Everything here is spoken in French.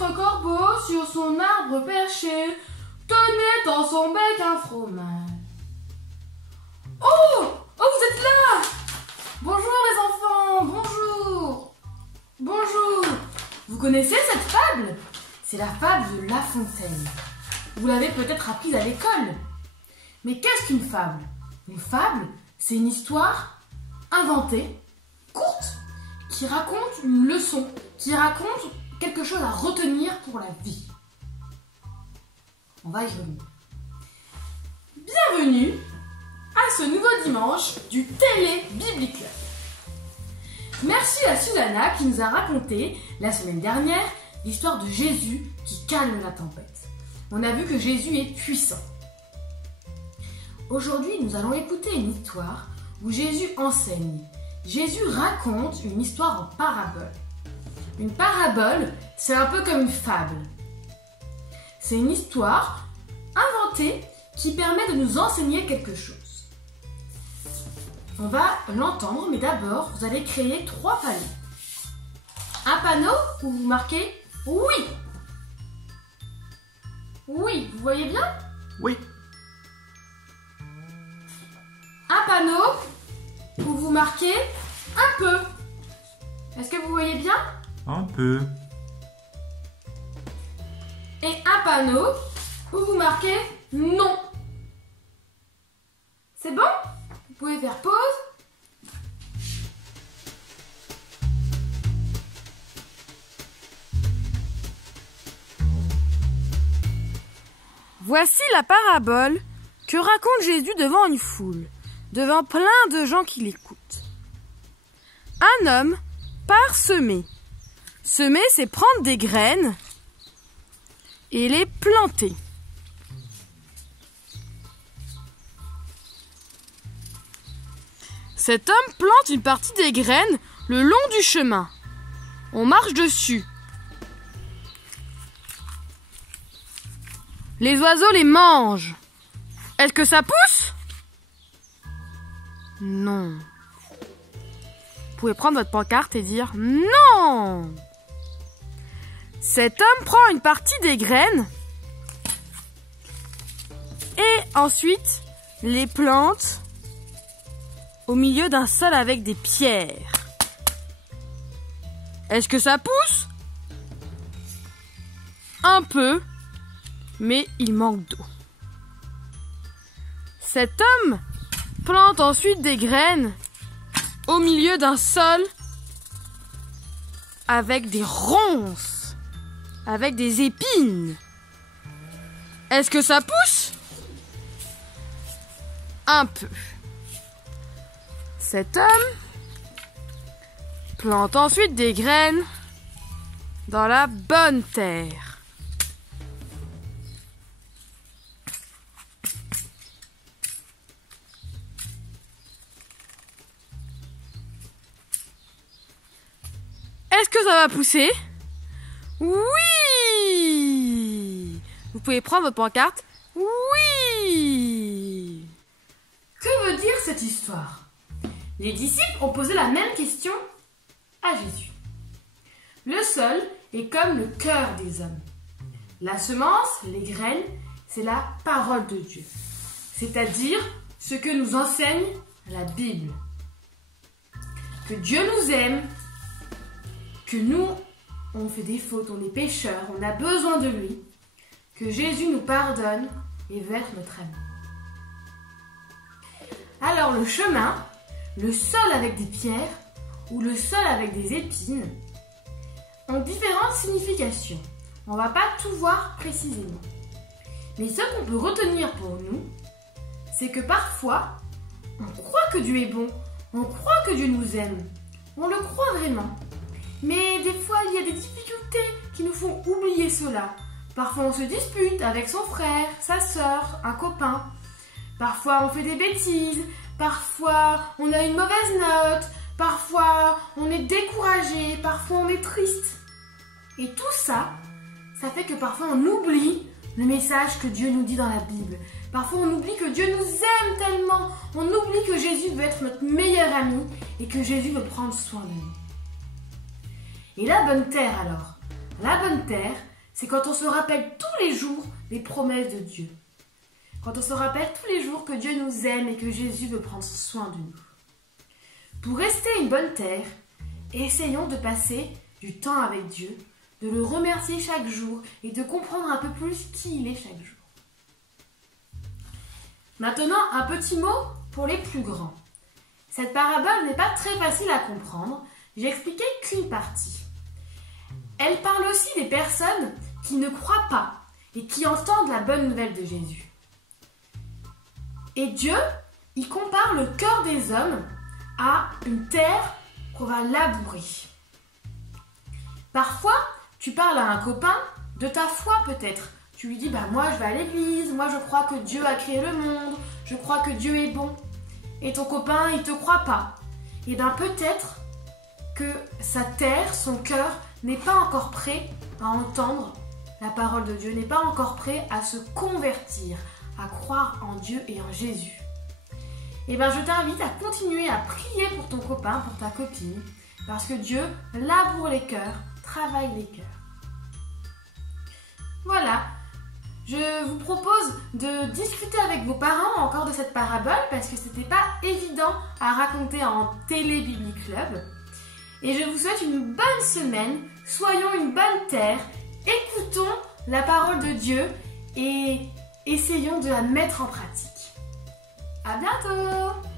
maître corbeau, sur son arbre perché, tenait dans son bec un fromage. Oh! Oh, vous êtes là! Bonjour les enfants, bonjour! Bonjour! Vous connaissez cette fable? C'est la fable de La Fontaine. Vous l'avez peut-être apprise à l'école. Mais qu'est-ce qu'une fable? Une fable, c'est une histoire inventée, courte, qui raconte une leçon, qui raconte quelque chose à retenir pour la vie. On va y revenir. Bienvenue à ce nouveau dimanche du Télé Biblique Club. Merci à Susanna qui nous a raconté la semaine dernière l'histoire de Jésus qui calme la tempête. On a vu que Jésus est puissant. Aujourd'hui, nous allons écouter une histoire où Jésus enseigne. Jésus raconte une histoire en parabole. Une parabole, c'est un peu comme une fable. C'est une histoire inventée qui permet de nous enseigner quelque chose. On va l'entendre, mais d'abord, vous allez créer 3 panneaux. Un panneau où vous marquez « Oui ». Oui, vous voyez bien? Oui. Un panneau où vous marquez « Un peu ». Est-ce que vous voyez bien? Un peu. Et un panneau où vous marquez « Non ». C'est bon? Vous pouvez faire pause. Voici la parabole que raconte Jésus devant une foule, devant plein de gens qui l'écoutent. Un homme part semer. Semer, c'est prendre des graines et les planter. Cet homme plante une partie des graines le long du chemin. On marche dessus. Les oiseaux les mangent. Est-ce que ça pousse? Non. Vous pouvez prendre votre pancarte et dire non. Cet homme prend une partie des graines et ensuite les plante au milieu d'un sol avec des pierres. Est-ce que ça pousse? Un peu, mais il manque d'eau. Cet homme plante ensuite des graines au milieu d'un sol avec des ronces, avec des épines. Est-ce que ça pousse? Un peu. Cet homme plante ensuite des graines dans la bonne terre. Est-ce que ça va pousser? Oui! Vous pouvez prendre votre pancarte. Oui! Que veut dire cette histoire? Les disciples ont posé la même question à Jésus. Le sol est comme le cœur des hommes. La semence, les graines, c'est la parole de Dieu. C'est-à-dire ce que nous enseigne la Bible. Que Dieu nous aime, que nous, on fait des fautes, on est pécheurs, on a besoin de lui, que Jésus nous pardonne et veut être notre ami. Alors le chemin, le sol avec des pierres ou le sol avec des épines ont différentes significations. On ne va pas tout voir précisément. Mais ce qu'on peut retenir pour nous, c'est que parfois, on croit que Dieu est bon, on croit que Dieu nous aime, on le croit vraiment. Mais des fois, il y a des difficultés qui nous font oublier cela. Parfois, on se dispute avec son frère, sa sœur, un copain. Parfois, on fait des bêtises. Parfois, on a une mauvaise note. Parfois, on est découragé. Parfois, on est triste. Et tout ça, ça fait que parfois, on oublie le message que Dieu nous dit dans la Bible. Parfois, on oublie que Dieu nous aime tellement. On oublie que Jésus veut être notre meilleur ami et que Jésus veut prendre soin de nous. Et la bonne terre alors? La bonne terre, c'est quand on se rappelle tous les jours des promesses de Dieu. Quand on se rappelle tous les jours que Dieu nous aime et que Jésus veut prendre soin de nous. Pour rester une bonne terre, essayons de passer du temps avec Dieu, de le remercier chaque jour et de comprendre un peu plus qui il est chaque jour. Maintenant, un petit mot pour les plus grands. Cette parabole n'est pas très facile à comprendre, j'ai expliqué qu'une partie. Elle parle aussi des personnes qui ne croient pas et qui entendent la bonne nouvelle de Jésus. Et Dieu, il compare le cœur des hommes à une terre qu'on va labourer. Parfois, tu parles à un copain de ta foi peut-être. Tu lui dis, moi je vais à l'église, moi je crois que Dieu a créé le monde, je crois que Dieu est bon. Et ton copain, il ne te croit pas. Et peut-être que sa terre, son cœur, n'est pas encore prêt à entendre la parole de Dieu, n'est pas encore prêt à se convertir, à croire en Dieu et en Jésus. Et je t'invite à continuer à prier pour ton copain, pour ta copine, parce que Dieu laboure les cœurs, travaille les cœurs. Voilà, je vous propose de discuter avec vos parents encore de cette parabole, parce que c'était pas évident à raconter en télé Bible Club. Et je vous souhaite une bonne semaine, soyons une bonne terre, écoutons la parole de Dieu et essayons de la mettre en pratique. À bientôt!